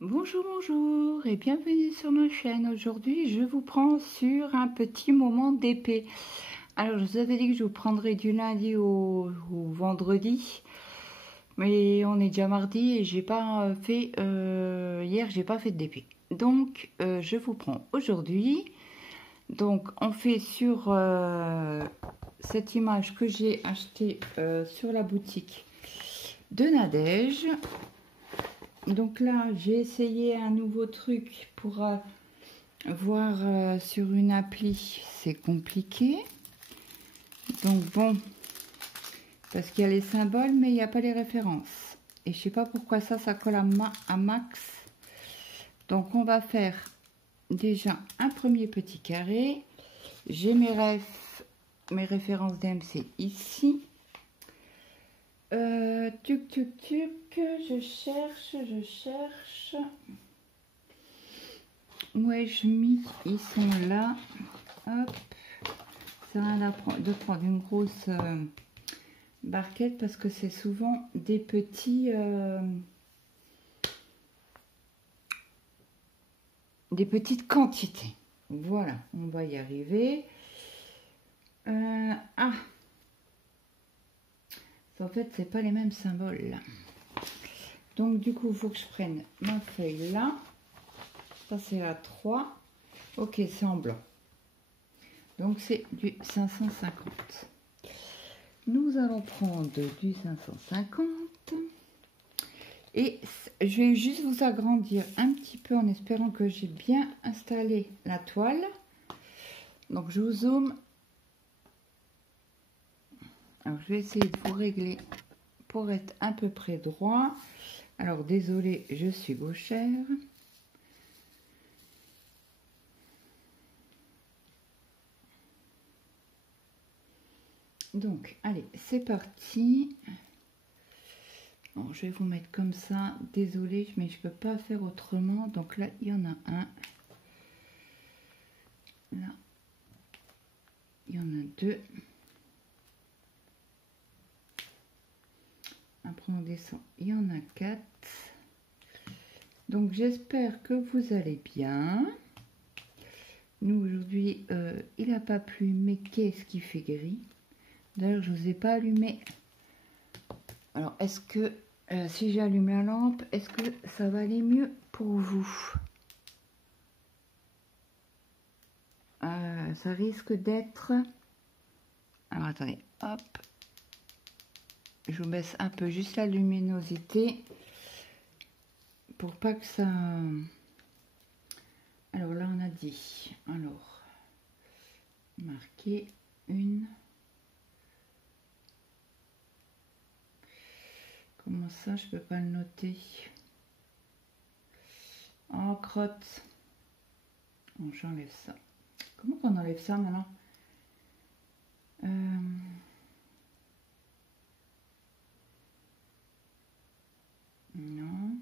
Bonjour, bonjour et bienvenue sur ma chaîne. Aujourd'hui, je vous prends sur un petit moment d'épée. Alors, je vous avais dit que je vous prendrais du lundi au vendredi, mais on est déjà mardi et j'ai pas fait hier, j'ai pas fait d'épée. Donc, je vous prends aujourd'hui. Donc, on fait sur cette image que j'ai achetée sur la boutique de Nadège. Donc là, j'ai essayé un nouveau truc pour voir sur une appli. C'est compliqué. Donc bon, parce qu'il y a les symboles, mais il n'y a pas les références. Et je sais pas pourquoi ça colle à max. Donc on va faire déjà un premier petit carré. J'ai mes références DMC ici. Tuc, je cherche. Ouais, je mis, ils sont là. Hop. C'est rien de prendre une grosse barquette parce que c'est souvent des petits... des petites quantités. Voilà, on va y arriver. En fait, c'est pas les mêmes symboles là. Donc du coup, il faut que je prenne ma feuille là. Ça, c'est la 3. Ok, c'est en blanc. Donc, c'est du 550. Nous allons prendre du 550. Et je vais juste vous agrandir un petit peu en espérant que j'ai bien installé la toile. Donc, je vous zoome. Alors, je vais essayer de vous régler pour être à peu près droit. Alors, désolé, je suis gauchère. Donc, allez, c'est parti. Bon, je vais vous mettre comme ça. Désolée, mais je peux pas faire autrement. Donc là, il y en a un. Là, il y en a deux. Après, on descend. Il y en a 4. Donc, j'espère que vous allez bien. Nous, aujourd'hui, il n'a pas plu, mais qu'est-ce qui fait gris? D'ailleurs, je ne vous ai pas allumé. Alors, est-ce que, si j'ai allumé la lampe, est-ce que ça va aller mieux pour vous? Ça risque d'être... Alors, attendez, hop. Je vous baisse un peu juste la luminosité pour pas que ça... Alors là, on a dit... Alors, marquer une... Comment ça, je peux pas le noter? Oh, crotte. Bon, j'enlève ça. Comment on enlève ça maintenant? Non.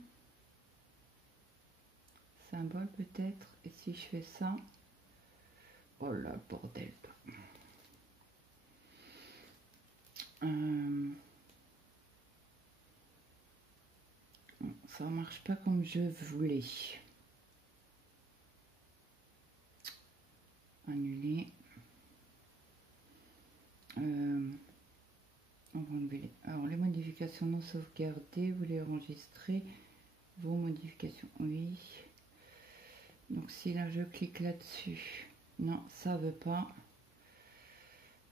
Symbole peut-être. Et si je fais ça? Oh là, bordel. Ça marche pas comme je voulais. Annuler. On va enlever les... Alors, les modifications non sauvegardées, vous les enregistrez. Vos modifications, oui. Donc, si là, je clique là-dessus, non, ça veut pas.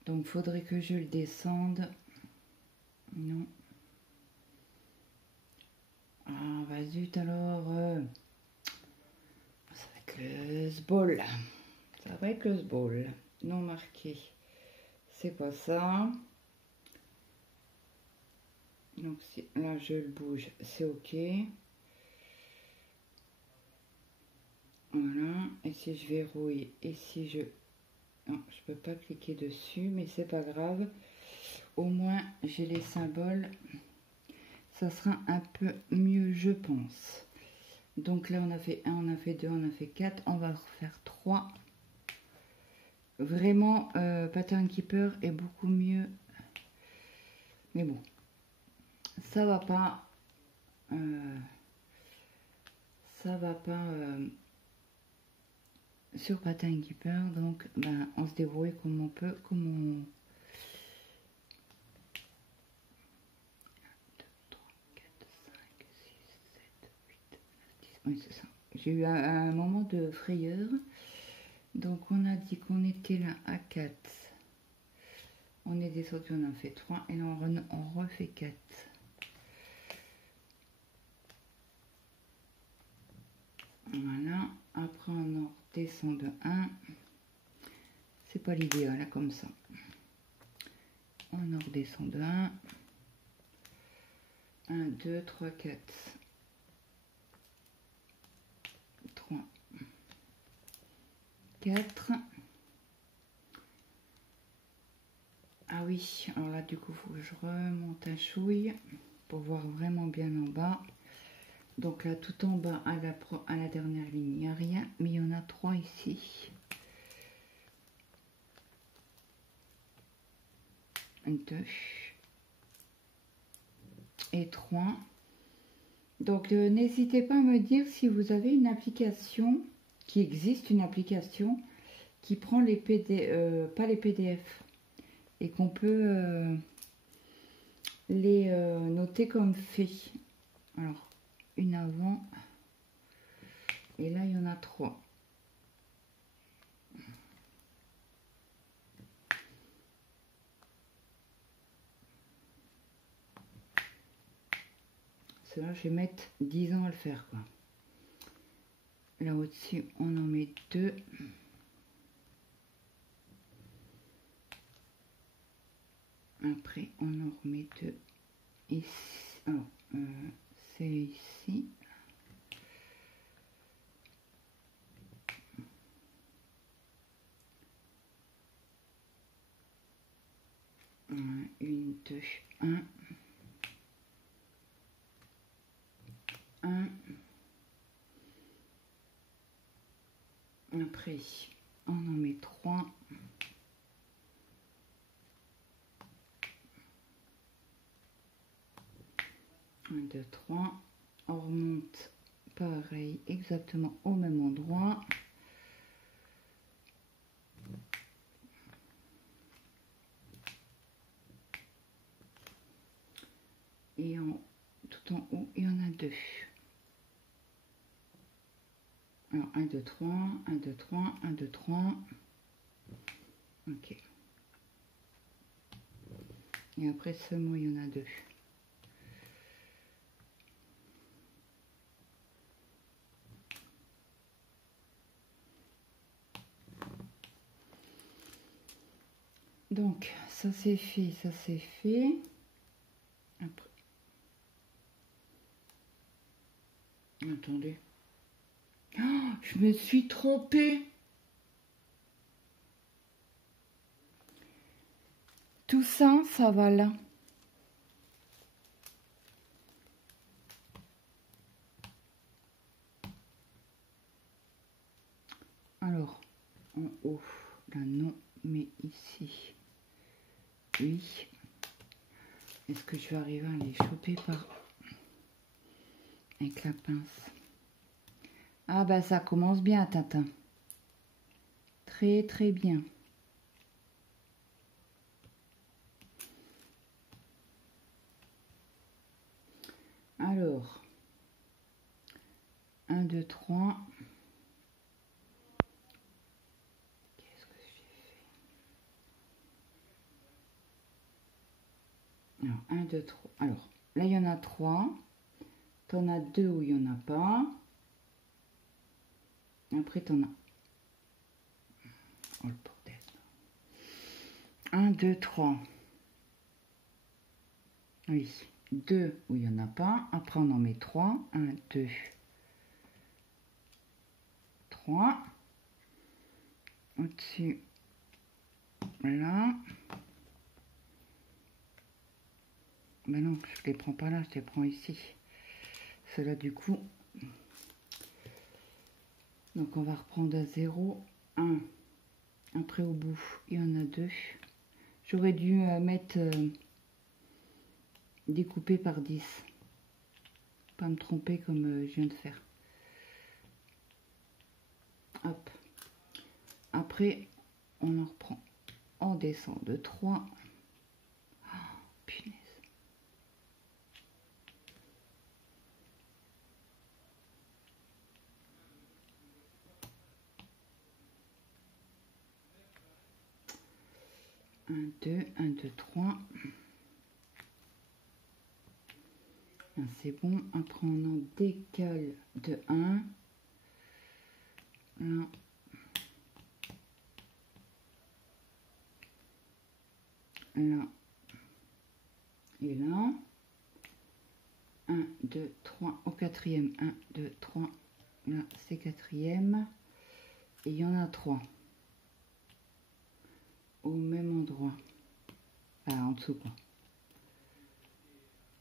Donc, il faudrait que je le descende. Non. Ah, bah zut alors. Ça va être le sball. Ça va être le sball. Non marqué. C'est quoi ça? Donc, si là, je le bouge, c'est OK. Voilà. Et si je verrouille, et si je... Non, je peux pas cliquer dessus, mais c'est pas grave. Au moins, j'ai les symboles. Ça sera un peu mieux, je pense. Donc là, on a fait 1, on a fait 2, on a fait 4. On va refaire 3. Vraiment, Pattern Keeper est beaucoup mieux. Mais bon, ça va pas. ça va pas sur Pattern Keeper, donc ben, on se débrouille comme on peut, comme on... 1, 2, 3, 4, 5, 6, 7, 8, 9, 10. Oui, c'est ça. J'ai eu un moment de frayeur. Donc on a dit qu'on était là à 4. On est descendu, on a fait 3 et là on refait 4. Voilà, après on en redescend de 1. C'est pas l'idéal là comme ça. On en redescend de 1. 1, 2, 3, 4. 3, 4. Ah oui, alors là du coup il faut que je remonte un chouille pour voir vraiment bien en bas. Donc là tout en bas à la dernière ligne il n'y a rien, mais il y en a 3 ici. 2 et 3. Donc n'hésitez pas à me dire si vous avez une application qui existe, une application qui prend les pas les PDF et qu'on peut les noter comme fait. Alors une avant et là il y en a 3. Cela je vais mettre 10 ans à le faire quoi. Là au-dessus on en met 2. Après on en remet 2 ici. Alors c'est ici. Une, 2, 1. 1. Après, on en met 3. 1, 2, 3. On remonte pareil, exactement au même endroit. Et tout en haut, il y en a 2. Alors 1, 2, 3, 1, 2, 3, 1, 2, 3. Ok. Et après seulement, il y en a 2. Donc, ça c'est fait, ça c'est fait. Après. Attendez. Oh, je me suis trompée. Tout ça, ça va là. Alors, en haut, là non, mais ici, oui. Est-ce que je vais arriver à les choper avec la pince? Ah bah ça commence bien, Tintin. Très très bien. Alors, 1, 2, 3. Qu'est-ce que j'ai fait? Alors, 1, 2, 3. Alors, là, il y en a 3. T'en as 2 où il n'y en a pas. Après, t'en as... Oh, le bordel. 1, 2, 3. Oui. 2 où il n'y en a pas. Après, on en met 3. 1, 2, 3. Au-dessus, là. Ben non, je les prends pas là, je les prends ici. Cela du coup. Donc on va reprendre à 0, 1. Après au bout, il y en a 2. J'aurais dû mettre découpé par 10. Pas me tromper comme je viens de faire. Hop. Après, on en reprend. On descend de 3. Oh, punaise. Un, 2, 1, 2, 3. C'est bon. Après, on en décale de 1. Là. Là. Et là. 1, 2, 3. Au quatrième. 1, 2, 3. Là, c'est quatrième. Et il y en a 3. Au même endroit. Ah, en dessous, quoi.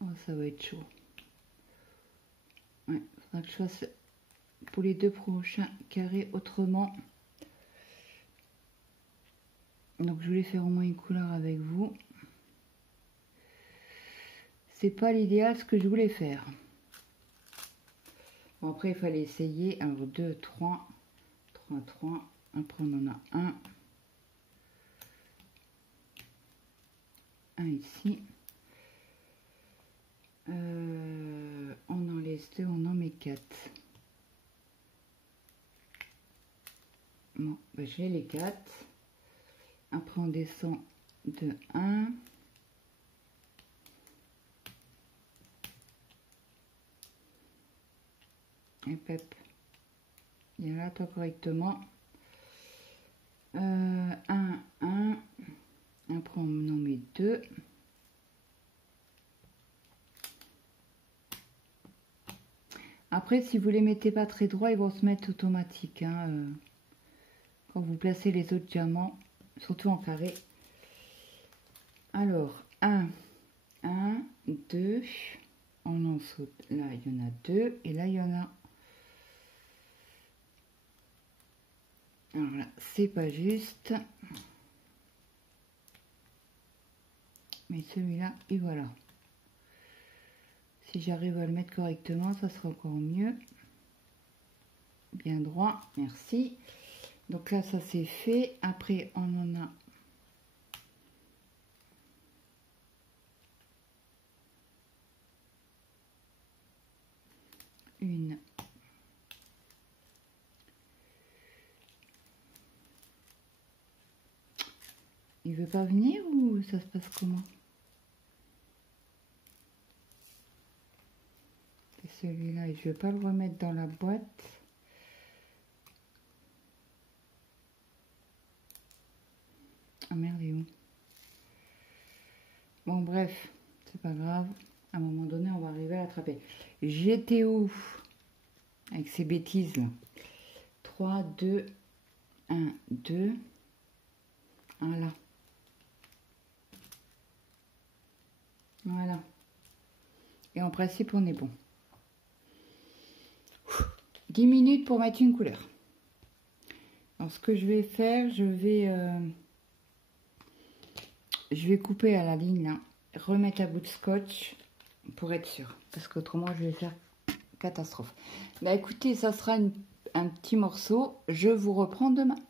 Oh, ça va être chaud. Ouais, il faudra que je fasse pour les 2 prochains carrés autrement. Donc, je voulais faire au moins une couleur avec vous. C'est pas l'idéal ce que je voulais faire. Bon, après, il fallait essayer. Alors, 2, 3, 3, 3. Après, on en a un. Un ici. On en laisse 2, on en met 4. Bon, ben j'ai les 4. Après, on descend de 1. Et pep. Il y a là, toi, correctement. 1, 1. Après, on en met 2. Après, si vous les mettez pas très droits, ils vont se mettre automatiques. Hein, quand vous placez les autres diamants, surtout en carré. Alors, 1, 1, 2. On en saute. Là, il y en a 2. Et là, il y en a... Alors là, c'est pas juste. Mais celui-là, et voilà. Si j'arrive à le mettre correctement, ça sera encore mieux. Bien droit, merci. Donc là, ça c'est fait. Après, on en a... Une. Il veut pas venir ou ça se passe comment? Et celui-là, je vais pas le remettre dans la boîte. Ah merde, il est où? Bon, bref, c'est pas grave. À un moment donné, on va arriver à l'attraper. J'étais où? Avec ces bêtises là. 3, 2, 1, 2. Voilà. Voilà. Et en principe, on est bon. 10 minutes pour mettre une couleur. Alors, ce que je vais faire, je vais couper à la ligne, là, remettre à bout de scotch pour être sûr. Parce qu'autrement, je vais faire catastrophe. Bah écoutez, ça sera un petit morceau. Je vous reprends demain.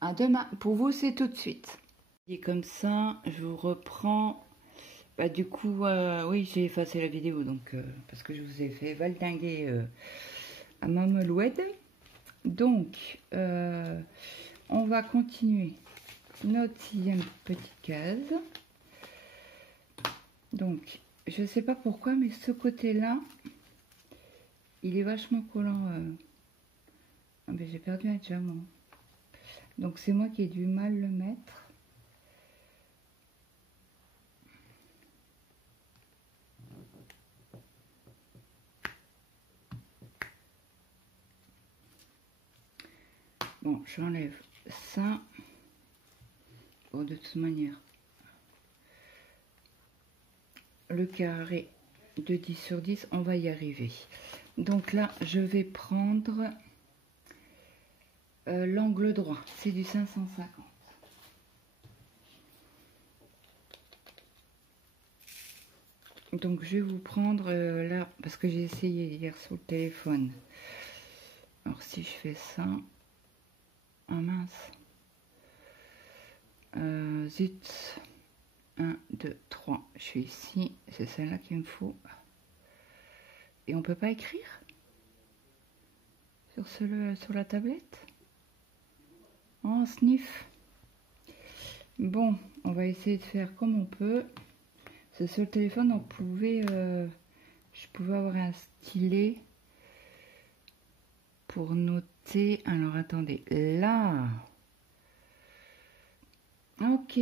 À demain. Pour vous, c'est tout de suite. Et comme ça, je vous reprends. Bah du coup, oui, j'ai effacé la vidéo, donc parce que je vous ai fait valdinguer à ma melouette. Donc, on va continuer notre 6e petite case. Donc, je sais pas pourquoi, mais ce côté-là, il est vachement collant. Ah, mais j'ai perdu un diamant. Donc, c'est moi qui ai du mal le mettre. Bon, j'enlève ça. Bon, de toute manière, le carré de 10 sur 10, on va y arriver. Donc là, je vais prendre l'angle droit. C'est du 550. Donc je vais vous prendre là, parce que j'ai essayé hier sur le téléphone. Alors si je fais ça, ah mince, zut, 1, 2, 3, je suis ici, c'est celle-là qu'il me faut. Et on peut pas écrire sur la tablette? Oh, sniff. Bon, on va essayer de faire comme on peut. C'est sur le téléphone, je pouvais avoir un stylet pour noter. Alors attendez, là. Ok,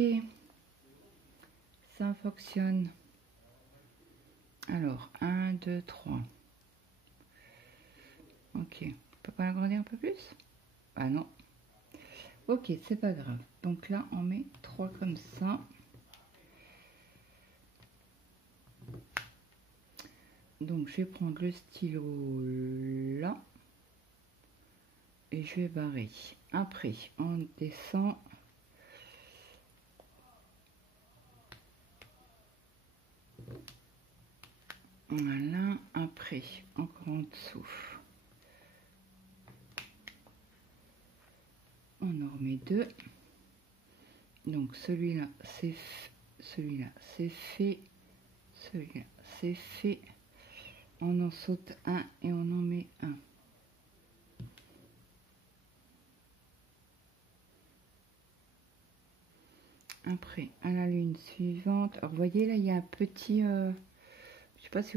ça fonctionne. Alors, 1, 2, 3. Ok, on peut pas l'agrandir un peu plus? Ah non. Ok, c'est pas grave. Donc là, on met 3 comme ça. Donc je vais prendre le stylo là. Et je vais barrer. Après, on descend. Voilà. Après, encore en dessous. On en remet 2. Donc celui-là, c'est celui-là, c'est fait. Celui-là, c'est fait. On en saute un et on en met un. Après, à la ligne suivante. Alors, vous voyez, là, il y a un petit... je sais pas si...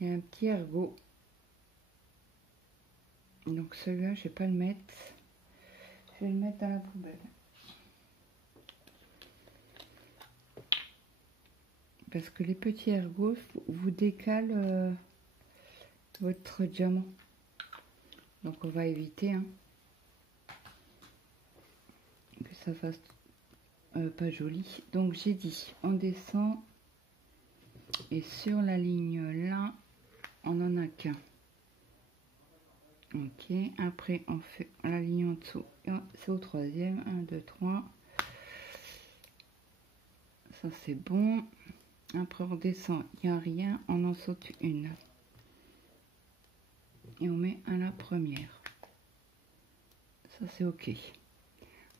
Il y a un petit ergot. Donc, celui-là, je vais pas le mettre. Je vais le mettre dans la poubelle. Parce que les petits ergots vous décalent votre diamant. Donc, on va éviter hein, que ça fasse pas joli. Donc, j'ai dit, on descend. Et sur la ligne là, on n'en a qu'un. Ok, après on fait la ligne en dessous, c'est au troisième, 1, 2, 3. Ça c'est bon. Après on descend, il n'y a rien, on en saute une. Et on met à la première. Ça c'est ok.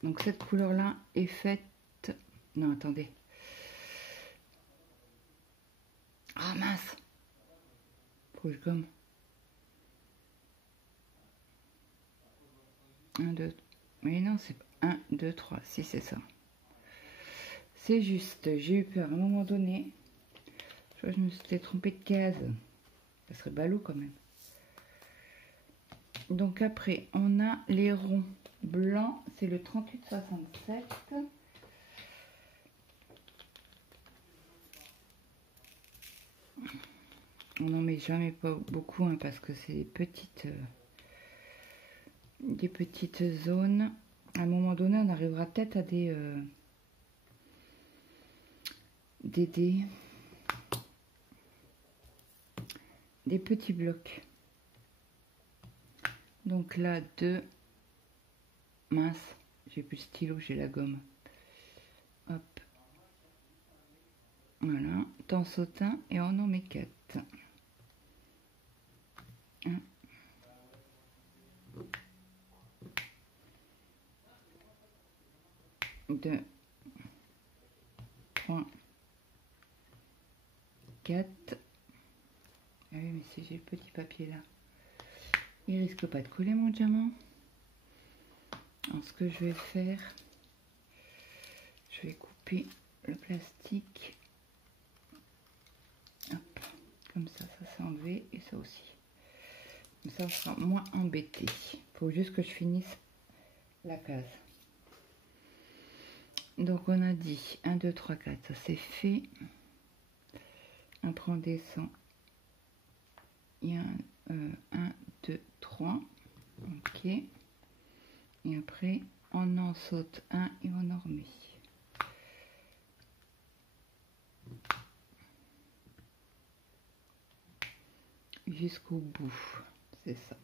Donc cette couleur là est faite... Non, attendez. Ah mince. Faut que je gomme. 1, 2, mais non, c'est 1, 2, 3, si c'est ça. C'est juste, j'ai eu peur à un moment donné. Je crois que je me suis trompée de case. Ça serait ballot quand même. Donc après, on a les ronds blancs, c'est le 38,67. On n'en met jamais pas beaucoup hein, parce que c'est des petites zones. À un moment donné, on arrivera peut-être à des petits blocs. Donc là, 2. Mince, j'ai plus de stylo, j'ai la gomme. Hop. Voilà, t'en sautes un et on en met 4. 1. 2, 3, 4. Ah oui, mais si j'ai le petit papier là, il risque pas de couler mon diamant. Alors ce que je vais faire, je vais couper le plastique. Hop, comme ça c'est enlevé et ça aussi. Comme ça on sera moins embêté. Il faut juste que je finisse la case. Donc on a dit 1, 2, 3, 4, ça c'est fait. Après on descend. Il y a 1, 2, 3. Ok. Et après on en saute un et on en remet. Jusqu'au bout. C'est ça.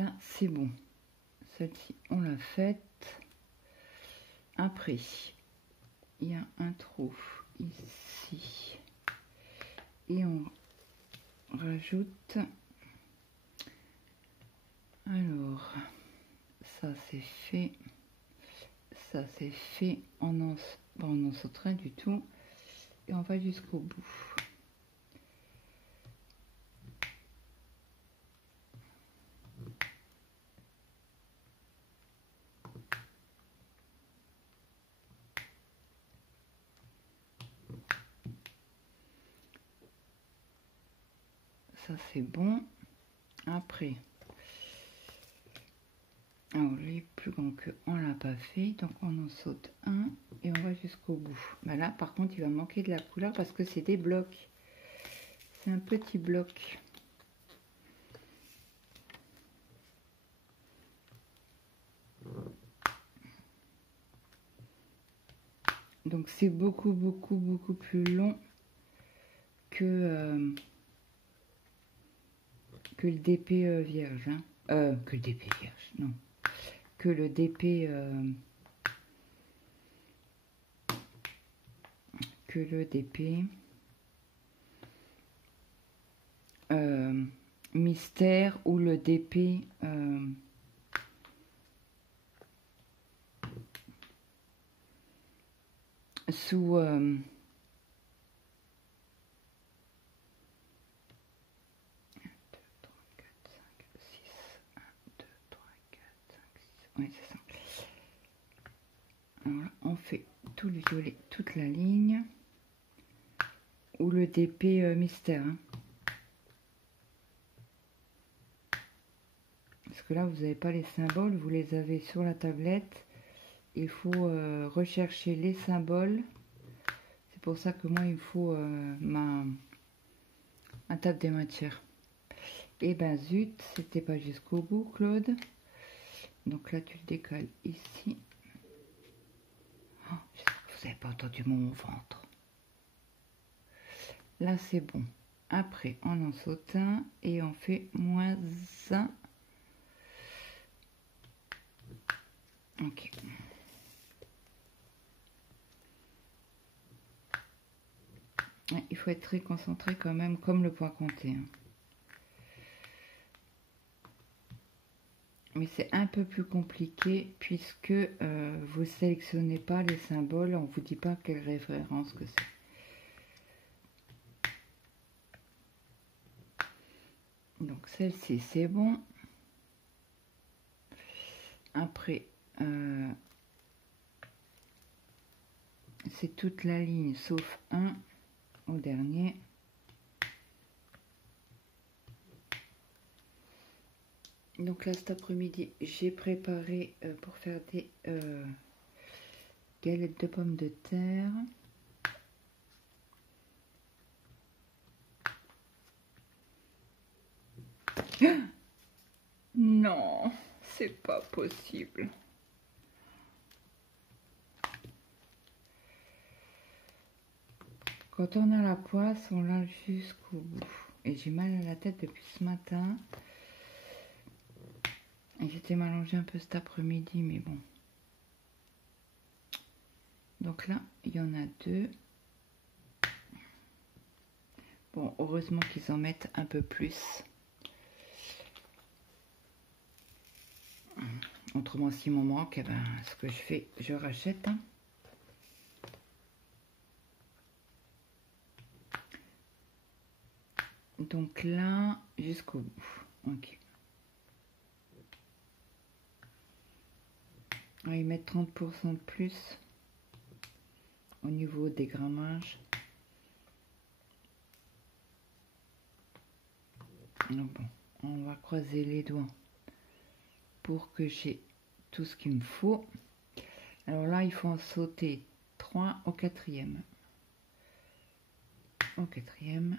là c'est bon. Celle-ci on l'a faite. Après il y a un trou ici et on rajoute, alors ça c'est fait, ça c'est fait, on en saute rien du tout et on va jusqu'au bout. Ça c'est bon. Après, alors les plus grands que on l'a pas fait, donc on en saute un et on va jusqu'au bout. Ben là par contre il va manquer de la couleur parce que c'est des blocs, c'est un petit bloc. Donc c'est beaucoup plus long que le DP vierge, hein. Que le DP vierge, non, que le DP mystère ou le DP sous 1, 2, 3, 4, 5, 6, 1, 2, 3, 4, 5, 6. Oui, c'est ça. Alors là, on fait tout le violet, toute la ligne, ou le DP mystère. Hein. Parce que là, vous n'avez pas les symboles, vous les avez sur la tablette. Il faut rechercher les symboles. C'est pour ça que moi, il me faut ma table des matières. Et ben zut, c'était pas jusqu'au bout, Claude. Donc là, tu le décales ici. Oh, j'espère que vous n'avez pas entendu mon ventre. Là, c'est bon. Après, on en saute un et on fait -1. Ok. Ouais, il faut être très concentré quand même, comme le point compté. Hein. Mais c'est un peu plus compliqué puisque vous sélectionnez pas les symboles, on vous dit pas quelle référence que c'est. Donc celle-ci c'est bon. Après c'est toute la ligne sauf un au dernier. Donc là cet après-midi j'ai préparé pour faire des galettes de pommes de terre. Non, c'est pas possible. Quand on a la poisse, on l'a jusqu'au bout. Et j'ai mal à la tête depuis ce matin. Et j'étais m'allonger un peu cet après-midi, mais bon. Donc là, il y en a 2. Bon, heureusement qu'ils en mettent un peu plus. Autrement, s'il m'en manque, eh ben, ce que je fais, je rachète. Hein. Donc là, jusqu'au bout. Ok. On va y mettre 30% de plus au niveau des grammages. Donc bon, on va croiser les doigts pour que j'ai tout ce qu'il me faut. Alors là, il faut en sauter 3 au 4e. Au 4e.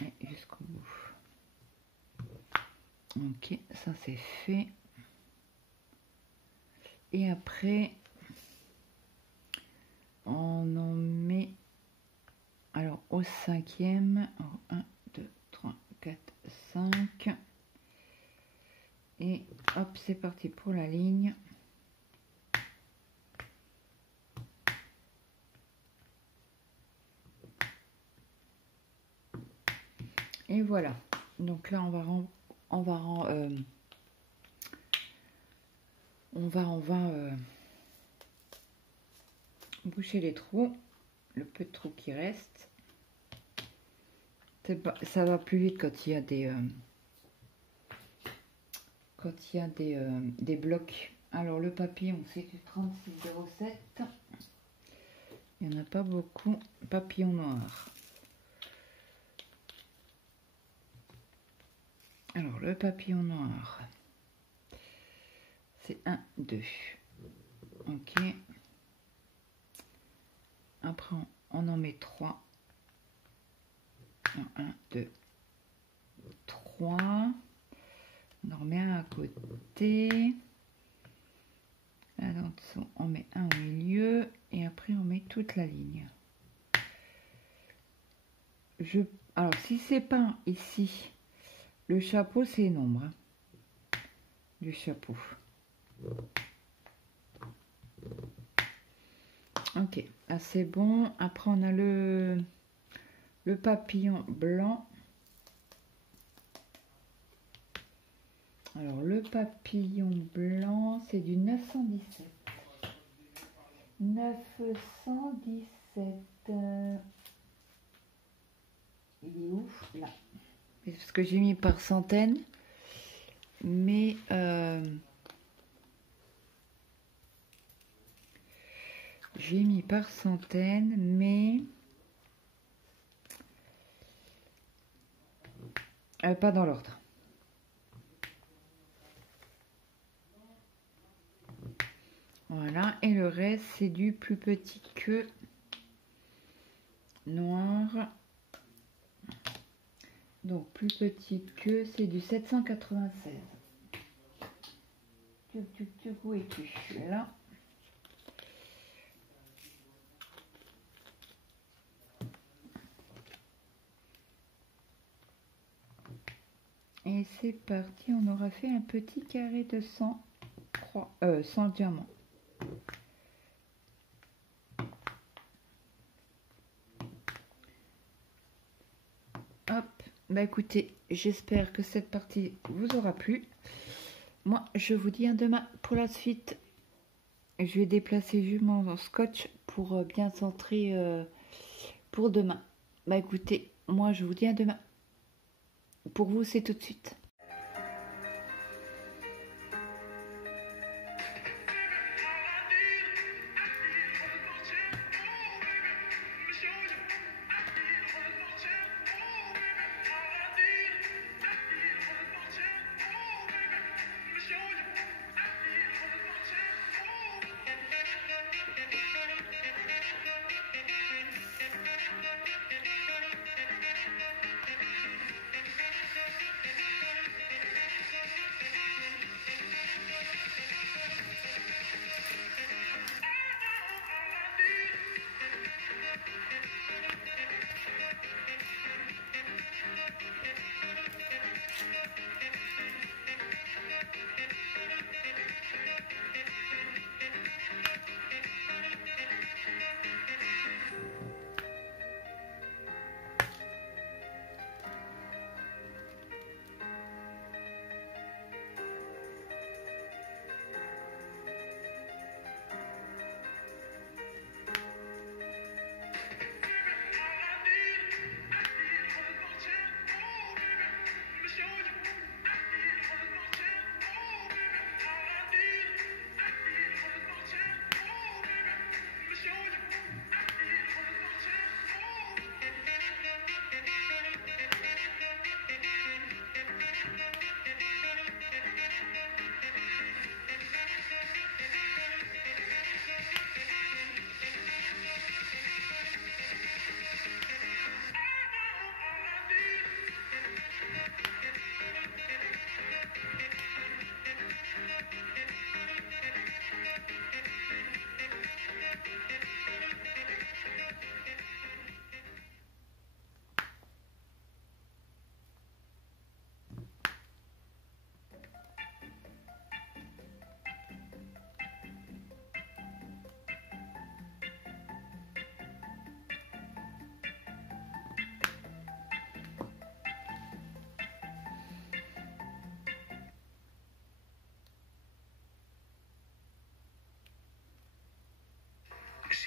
Et jusqu'au bout. Ok, ça c'est fait. Et après, au 5e. 1, 2, 3, 4, 5. Et hop, c'est parti pour la ligne. Et voilà. Donc là, on va boucher les trous, le peu de trous qui reste. Ça va plus vite quand il y a des blocs. Alors le papillon, c'est du 36,07. Il n'y en a pas beaucoup. Papillon noir. Alors le papillon noir, c'est 1, 2. Ok. Après on en met 3. 1, 2, 3. On en remet un à côté. Là en dessous, on met un au milieu. Et après, on met toute la ligne. Alors, si c'est peint ici, le chapeau, c'est l'ombre du chapeau. Ok, ah, c'est bon. Après, on a le papillon blanc. Alors, le papillon blanc, c'est du 917. 917. Il est où? Là. C'est parce que j'ai mis par centaine. Mais... j'ai mis par centaine, mais... pas dans l'ordre. Voilà, et le reste, c'est du plus petit que noir. Donc, plus petit que, c'est du 796. Où es-tu? Là. Et c'est parti, on aura fait un petit carré de 100 diamants. Hop, bah écoutez, j'espère que cette partie vous aura plu. Moi, je vous dis à demain pour la suite. Je vais déplacer juste mon scotch pour bien centrer pour demain. Bah écoutez, moi je vous dis à demain. Pour vous, c'est tout de suite.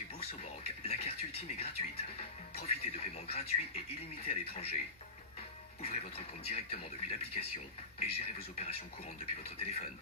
Chez Boursorama, la carte ultime est gratuite. Profitez de paiements gratuits et illimités à l'étranger. Ouvrez votre compte directement depuis l'application et gérez vos opérations courantes depuis votre téléphone.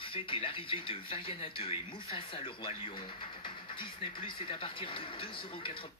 pour fêter l'arrivée de Vaiana 2 et Mufasa le roi lion. Disney Plus est à partir de 2,80 €.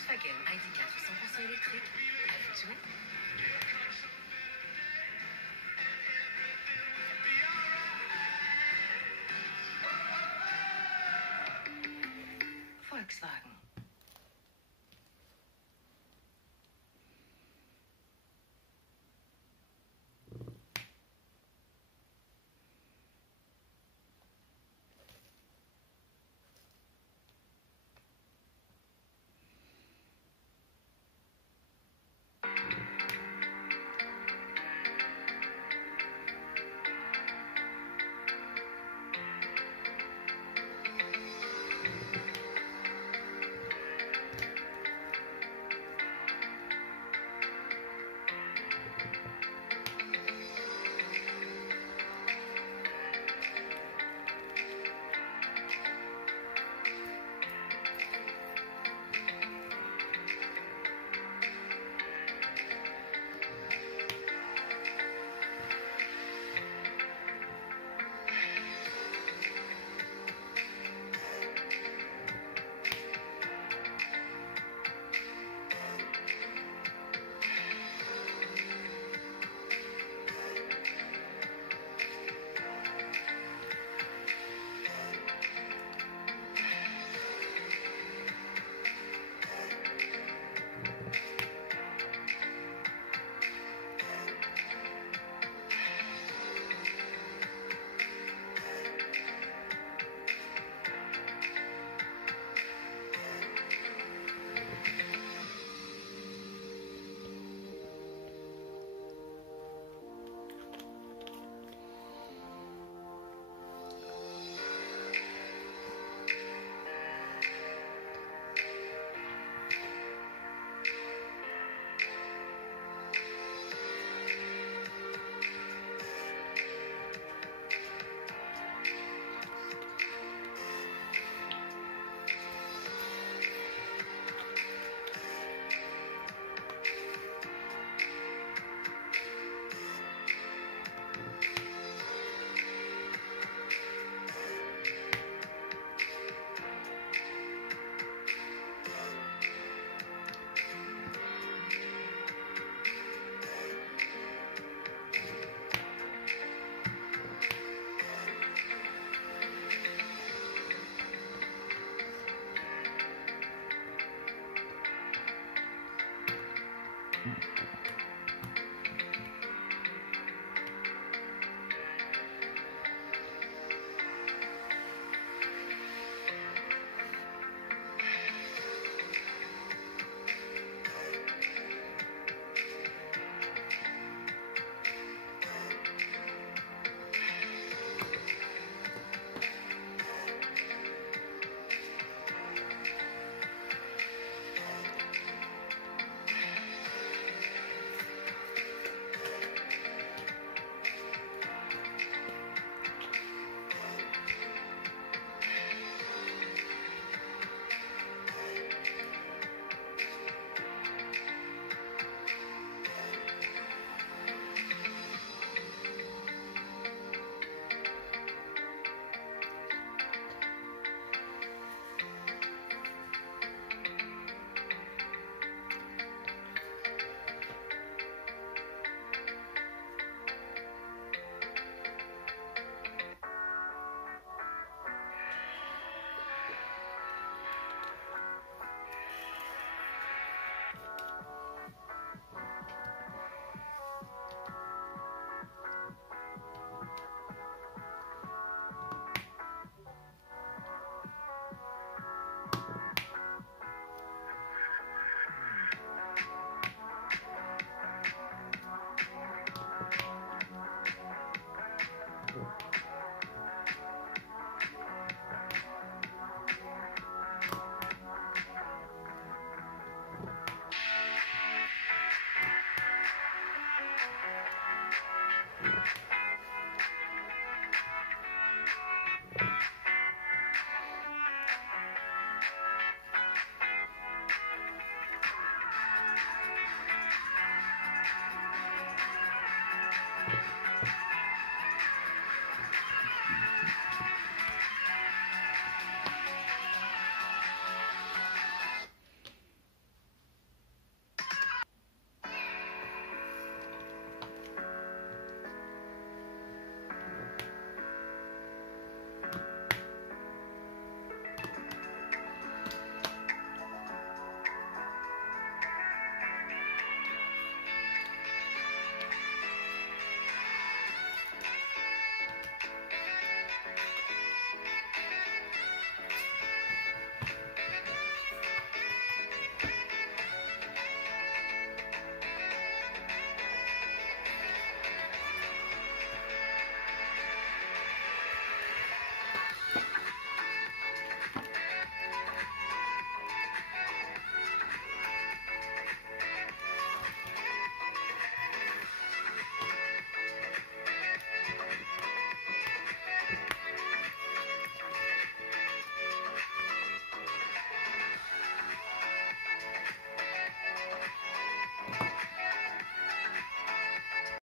Volkswagen ID4 100% électrique avec tout. Volkswagen.